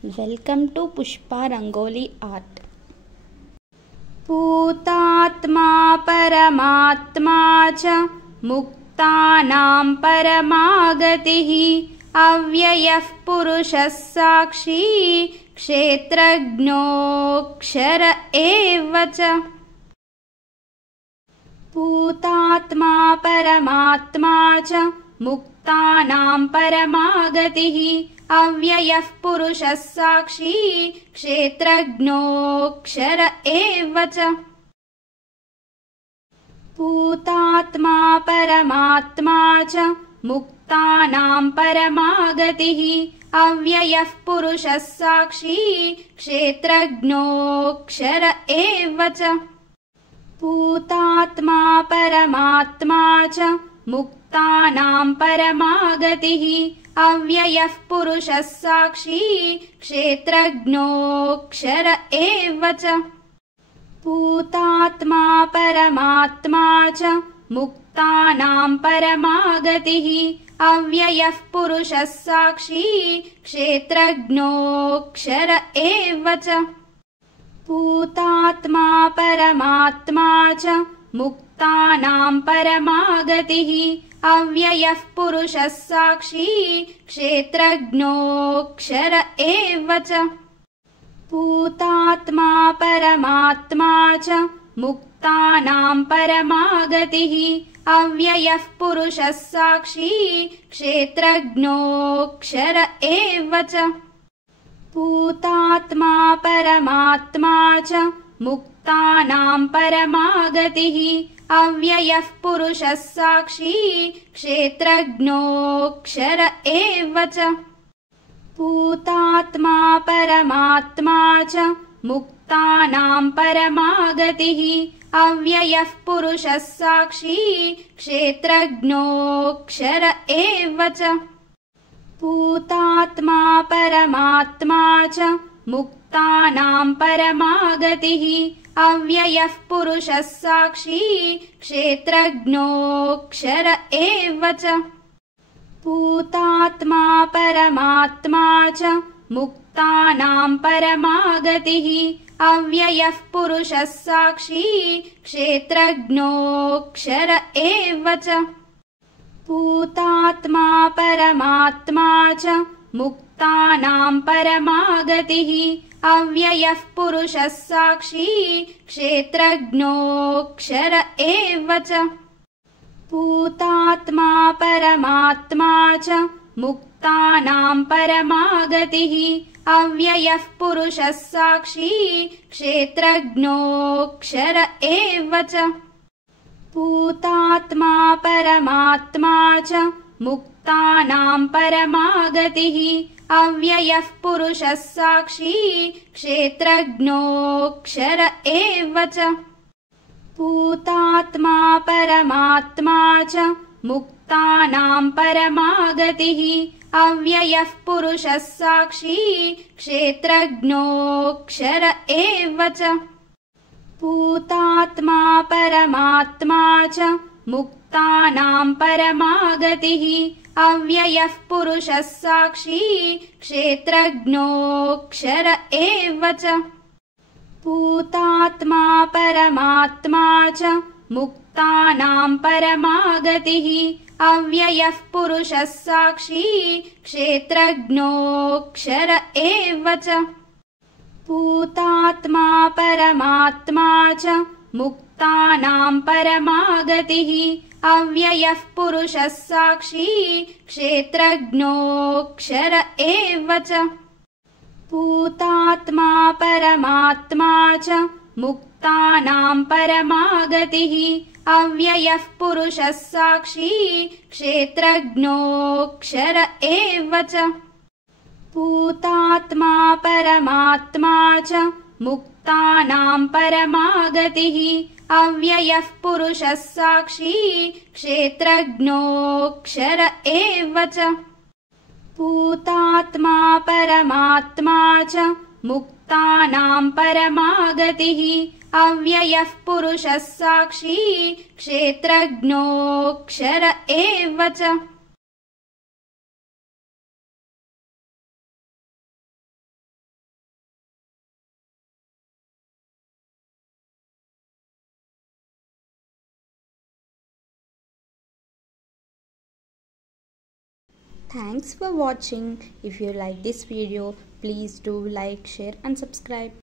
Welcome to Pushpa Rangoli Art. भूतात्मा परमात्मा च मुक्तानां परमागतिः अव्ययः पुरुषः साक्षी क्षेत्रज्ञोऽक्षर एव च। भूतात्मा परमात्मा च मुक्तानां परमागतिः अव्ययः पुरुषः साक्षी क्षेत्रज्ञोऽक्षर एव च। भूतात्मा परमात्मा च मुक्तानां परमागतिः अव्ययः पुरुषः साक्षी क्षेत्रज्ञोऽक्षर एव च। भूतात्मा परमात्मा च मुक्तानां परमागतिः अव्ययः पुरुषः साक्षी क्षेत्रज्ञोऽक्षर एव च। भूतात्मा परमात्मा च मुक्तानां परमागतिः अव्ययः पुरुषः साक्षी क्षेत्रज्ञोऽक्षर एव च। भूतात्मा परमात्मा च मुक्तानां परमागतिः अव्ययः पुरुषः साक्षी क्षेत्रज्ञोऽक्षर एव च। भूतात्मा परमात्मा च मुक्तानां परमागतिः अव्ययः पुरुषः साक्षी क्षेत्रज्ञोऽक्षर एव च। भूतात्मा परमात्मा च मुक्तानां परमागतिः अव्ययः पुरुषः साक्षी क्षेत्रज्ञोऽक्षर एव च। भूतात्मा परमात्मा च मुक्तानां परमागतिः अव्ययः पुरुषः साक्षी क्षेत्रज्ञोऽक्षर एव च। भूतात्मा परमात्मा च मुक्तानां परमागतिः अव्ययः पुरुषः साक्षी क्षेत्रज्ञोऽक्षर एव च। भूतात्मा परमात्मा च मुक्तानां परमागतिः अव्ययः पुरुषः साक्षी क्षेत्रज्ञोऽक्षर एव च। भूतात्मा परमात्मा च मुक्तानां परमागतिः अव्ययः पुरुषः साक्षी क्षेत्रज्ञोऽक्षर एव च। भूतात्मा परमात्मा च मुक्तानां परमागतिः अव्ययः पुरुषः साक्षी क्षेत्रज्ञोऽक्षर एव च। भूतात्मा परमात्मा च मुक्तानां परमागतिः अव्ययः पुरुषः साक्षी क्षेत्रज्ञोऽक्षर एव च। भूतात्मा परमात्मा च मुक्तानां परमागतिः अव्ययः पुरुषः साक्षी क्षेत्रज्ञोऽक्षर एव च। भूतात्मा परमात्मा च मुक्तानां परमागतिः अव्ययः पुरुषः साक्षी क्षेत्रज्ञोऽक्षर एव च। भूतात्मा परमात्मा च मुक्तानां परमागतिः अव्ययः पुरुषः साक्षी क्षेत्रज्ञोऽक्षर एव च। भूतात्मा परमात्मा च मुक्तानां परमागतिः अव्ययः पुरुषः साक्षी क्षेत्रज्ञोऽक्षर एव च। भूतात्मा परमात्मा च मुक्तानां परमागतिः अव्ययः पुरुषः साक्षी क्षेत्रज्ञोऽक्षर एव च। भूतात्मा परमात्मा च मुक्तानां परमागतिः अव्ययः पुरुषः साक्षी क्षेत्रज्ञोऽक्षर एव च। भूतात्मा परमात्मा च मुक्तानां परमागतिः अव्ययः पुरुषः साक्षी क्षेत्रज्ञोऽक्षर एव च। Thanks for watching. If you like this video, please do like, share and subscribe.